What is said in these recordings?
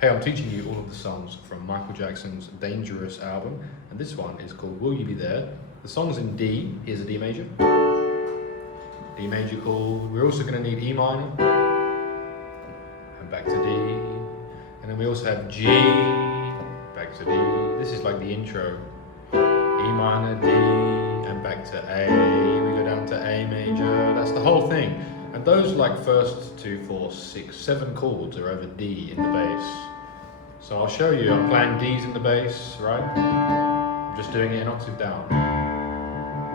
Hey, I'm teaching you all of the songs from Michael Jackson's Dangerous album, and this one is called Will You Be There? The song's in D, here's a D major. D major chord, we're also going to need E minor, and back to D, and then we also have G, back to D. This is like the intro. E minor, D, and back to A, we go down to A major, that's the whole thing. And those like first 2, 4, 6, 7 chords are over D in the bass. So I'll show you, I'm playing D's in the bass, right? I'm just doing it an octave down.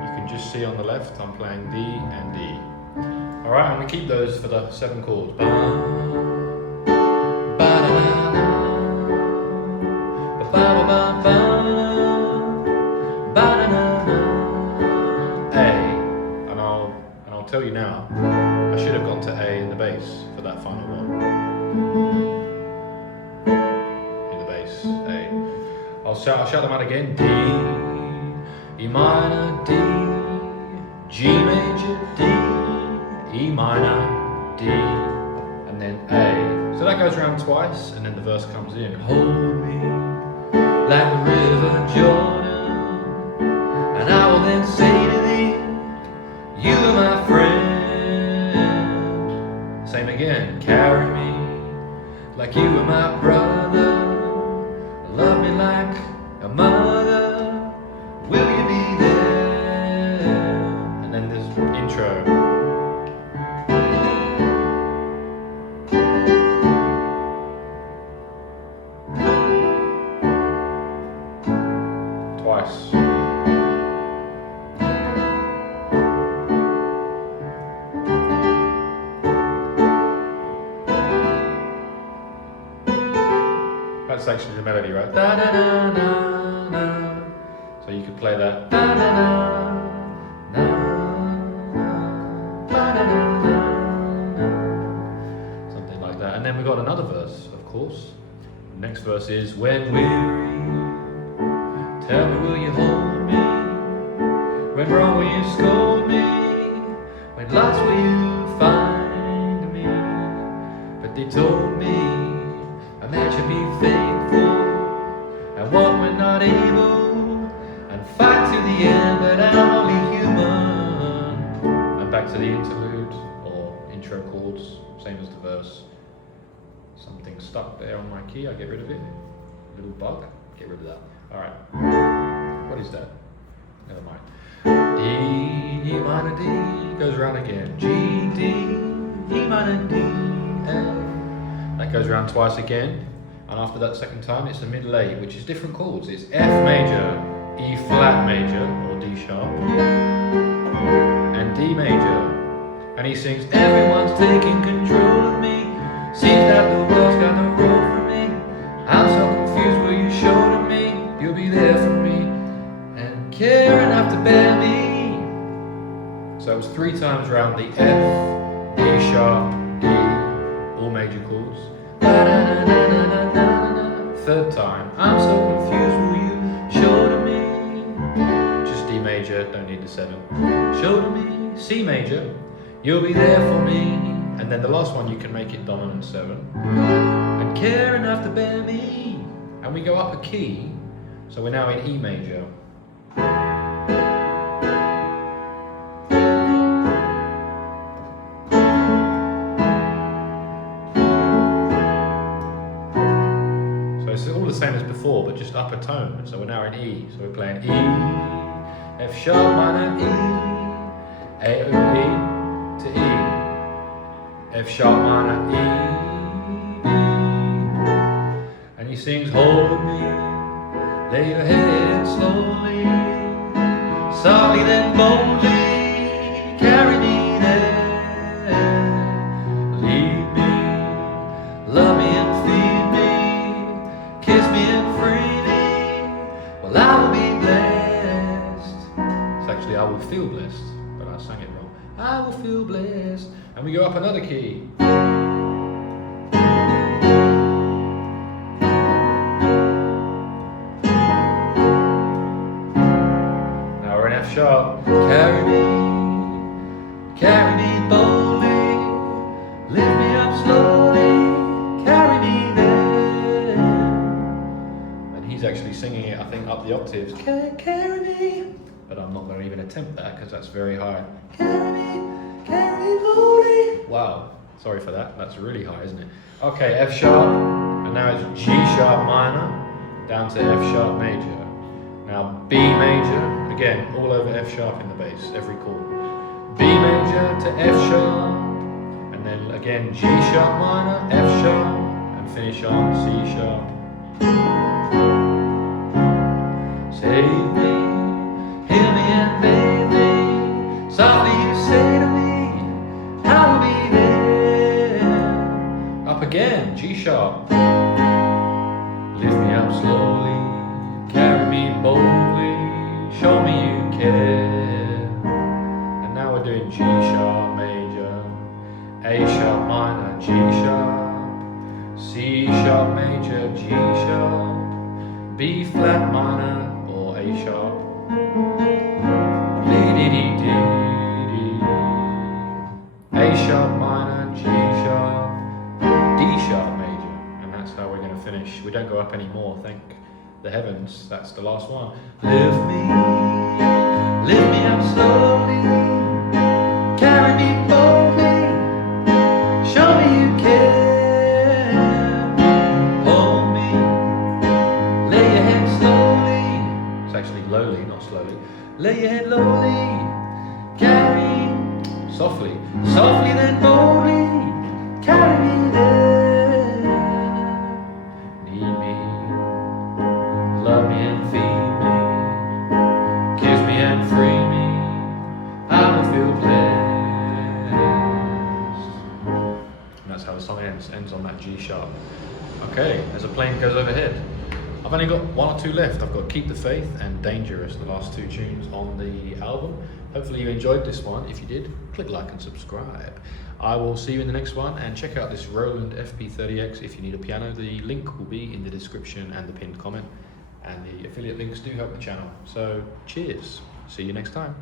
You can just see on the left, I'm playing D and D. Alright, I'm gonna keep those for the 7 chords. A. And I'll tell you now, I should have gone to A in the bass for that final one. In the bass, A. I'll shout them out again. D, E minor, D, G major, D, E minor, D, and then A. So that goes around twice, and then the verse comes in. Hold me like the river Jordan, and I will then say to thee, you are my friend. Same again. Carry me like you were my brother, love me like a mother, will you be there? And then this intro. Twice. That's actually the melody, right? Da, da, da, da, da. So you could play that. Da, da, da, da, da, da, da, da. Something like that. And then we got another verse, of course. The next verse is, when weary, tell me will you hold me? When wrong will you scold me? When lost will you find me? But they told me a man should be faithful and walk when not able and fight to the end, but I'm only human. And back to the interlude or intro chords, same as the verse. Something stuck there on my key, I get rid of it. Little bug, get rid of that. Alright, what is that? Never mind. D, E minor, D, goes around again. G, D, E minor, D, F. That goes around twice again, and after that second time it's a middle A, which is different chords. It's F major, E flat major, or D sharp, and D major. And he sings, everyone's taking control of me, seems that the world's got no role for me, I'm so confused, will you show to me, you'll be there for me, and care enough to bear me. So it was 3 times around the F, D sharp, D, all major chords. Third time, I'm so confused, will you show to me? Just D major, don't need the 7. Show to me, C major, you'll be there for me. And then the last one, you can make it dominant 7. And care enough to bear me. And we go up a key, so we're now in E major. It's all the same as before, but just up a tone. So we're now in E. So we're playing E, F sharp minor, E, A, O, E to E, F sharp minor, E, B. And he sings, hold me, lay your head slowly, softly then boldly, carry me there, lead me, love me and feed me, kiss me and free me, well I will be blessed. It's actually I will feel blessed, but I sang it wrong. I will feel blessed. And we go up another key. Now we're in F sharp. Carry me boldly, lift me up slowly, carry me there. She's actually singing it, I think, up the octaves. Carry me. But I'm not going to even attempt that because that's very high. Carry me slowly. Wow, sorry for that. That's really high, isn't it? Okay, F sharp, and now it's G sharp minor, down to F sharp major. Now B major, again, all over F sharp in the bass, every chord. B major to F sharp, and then again G sharp minor, F sharp, and finish on C sharp. Save me, hear me and bathe me, softly you say to me, I will be there. Up again, G sharp. Lift me up slowly, carry me boldly, show me you care. And now we're doing G sharp major, A sharp minor, G sharp, C sharp major, G sharp, B flat minor or A sharp, D D D D D, A sharp minor, G sharp, D sharp major, and that's how we're going to finish. We don't go up anymore, thank the heavens. That's the last one. Lift me up slowly, carry me boldly, show me you care. Hold me, lay your head slowly. It's actually lowly, not slowly. Lay your head lowly, carry softly, softly then boldly, carry me there. Need me, love me and feed me, kiss me and free me, I will feel blessed. And that's how the song ends on that G sharp. Okay, as a plane goes overhead. I've only got one or two left. I've got Keep the Faith and Dangerous, the last two tunes on the album. Hopefully you enjoyed this one. If you did, click like and subscribe. I will see you in the next one, and check out this Roland FP-30X if you need a piano. The link will be in the description and the pinned comment, and the affiliate links do help the channel. So cheers, see you next time.